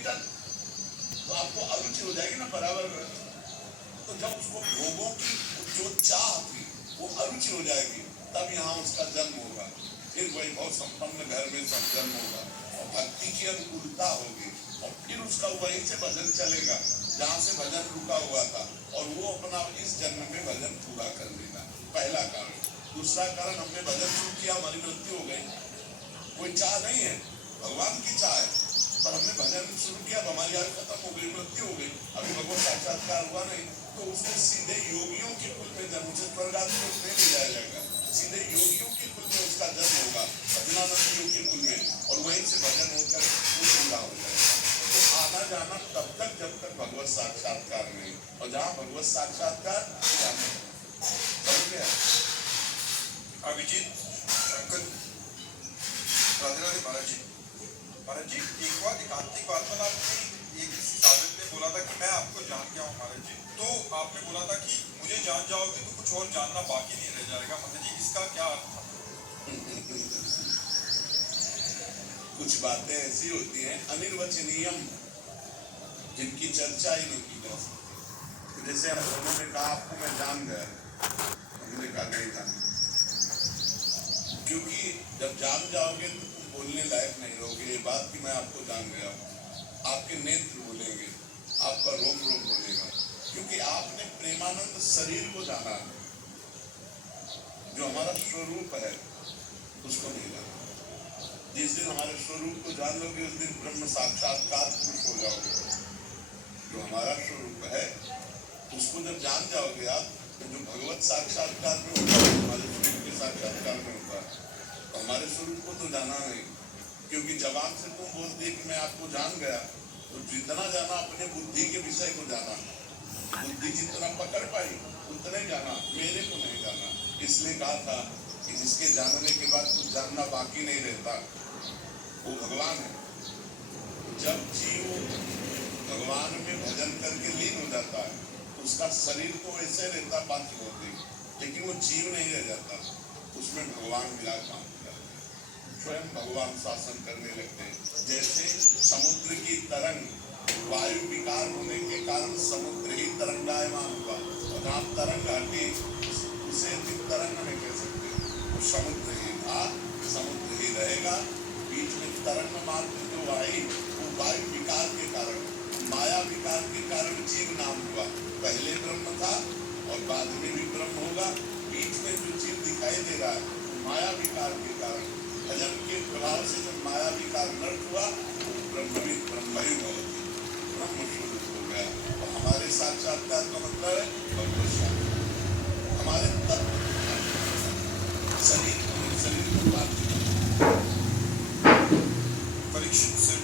भीतर, तो आपको अरुचि हो जाएगी ना बराबर। तो जब उसको भोगों की जो चाह थी वो अरुचि हो जाएगी, तब यहाँ उसका जन्म होगा। फिर वैभव संपन्न घर में सब जन्म होगा और भक्ति की अनुकूलता होगी, और फिर उसका वहीं से भजन चलेगा जहाँ से भजन रुका हुआ था, और वो अपना इस जन्म में भजन पूरा कर लेगा। पहला कारण। दूसरा कारण, हमने भजन शुरू किया, हमारी मृत्यु हो गई। कोई चाह नहीं है, भगवान की चाह है, पर हमने भजन शुरू किया, हमारी आयु खत्म हो गई, मृत्यु हो गई, अभी भगवान साक्षात्कार हुआ नहीं, तो उसको सीधे योगियों के कुल में जन्म, उसे स्वर्ग आदि में ले जाया जाएगा, सीधे योगियों के कुल में उसका जन्म होगा, भजनानंदियों के कुल में, और वहीं से भजन होकर वो पूरा हो जाएगा। तो आना जाना तब तक जब तक भगवत साक्षात्कार नहीं, और जहाँ भगवत साक्षात्कार समझ गया। अभिजीत शंकर राधे राधे महाराज जी। महाराज जी, एक बार एकांतिक वार्तालाप में एक साधक ने बोला था कि मैं आपको जान गया हूँ महाराज जी, तो आपने बोला था कि मुझे जान जाओगे तो कुछ और जानना बाकी नहीं रह जाएगा। महाराज जी, इसका क्या अर्थ था? कुछ बातें ऐसी होती हैं अनिर्वचनीय, जिनकी चर्चा ही नहीं की जा सकती। जैसे उन्होंने कहा आपको मैं जान गया, हमने कहा नहीं जान, क्योंकि जब जान जाओगे तो तुम बोलने लायक नहीं रहोगे। ये बात कि मैं आपको जान गया, आपके नेत्र बोलेंगे, आपका रोम रोम बोलेगा, क्योंकि आपने प्रेमानंद शरीर को जाना, जो हमारा स्वरूप है उसको नहीं जाना। जिस दिन हमारे स्वरूप को जान लोगे उस दिन ब्रह्म साक्षात्कार पुरुष हो जाओगे। जो हमारा स्वरूप है उसको जब जान जाओगे आप, तो जो भगवत साक्षात्कार में होता है हमारे स्वरूप के साक्षात्कार में होता है, तो हमारे स्वरूप को तो जाना नहीं, क्योंकि जबान से तुम बोलते कि मैं आपको जान गया, तो जितना जाना अपने बुद्धि के विषय को जाना, बुद्धि जितना पकड़ पाई उतने जाना, मेरे को नहीं जाना। इसलिए कहा था कि जिसके जानने के बाद कुछ जानना बाकी नहीं रहता वो भगवान है। जब जीव भगवान में भजन करके लीन हो जाता है तो उसका शरीर तो वैसे रहता पांच भौतिक, लेकिन वो जीव नहीं रह जाता, उसमें भगवान मिला काम करते हैं, स्वयं भगवान शासन करने लगते हैं। जैसे समुद्र की तरंग वायु विकार होने के कारण समुद्र ही तरंगायमान हुआ, और जहाँ तरंग हटी उसे तरंग नहीं कह सकते, वो समुद्र ही था, समुद्र ही रहेगा। बीच में तरंग मात्र जो आई वो वायु विकार के कारण, माया विकार के कारण जीव नाम हुआ। पहले ब्रह्म था और बाद में भी ब्रह्म होगा, बीच में जो जीव दिखाई दे रहा है माया विकार के कारण, भजन के प्रभाव से जब माया विकार नष्ट हुआ तो ब्रह्म भी ब्रह्म ही होती, ब्रह्म स्वरूप हो गया। और हमारे साक्षात्कार का मतलब है भगवत साक्षात्कार, हमारे तत्व शरीर को प्राप्त परीक्षित से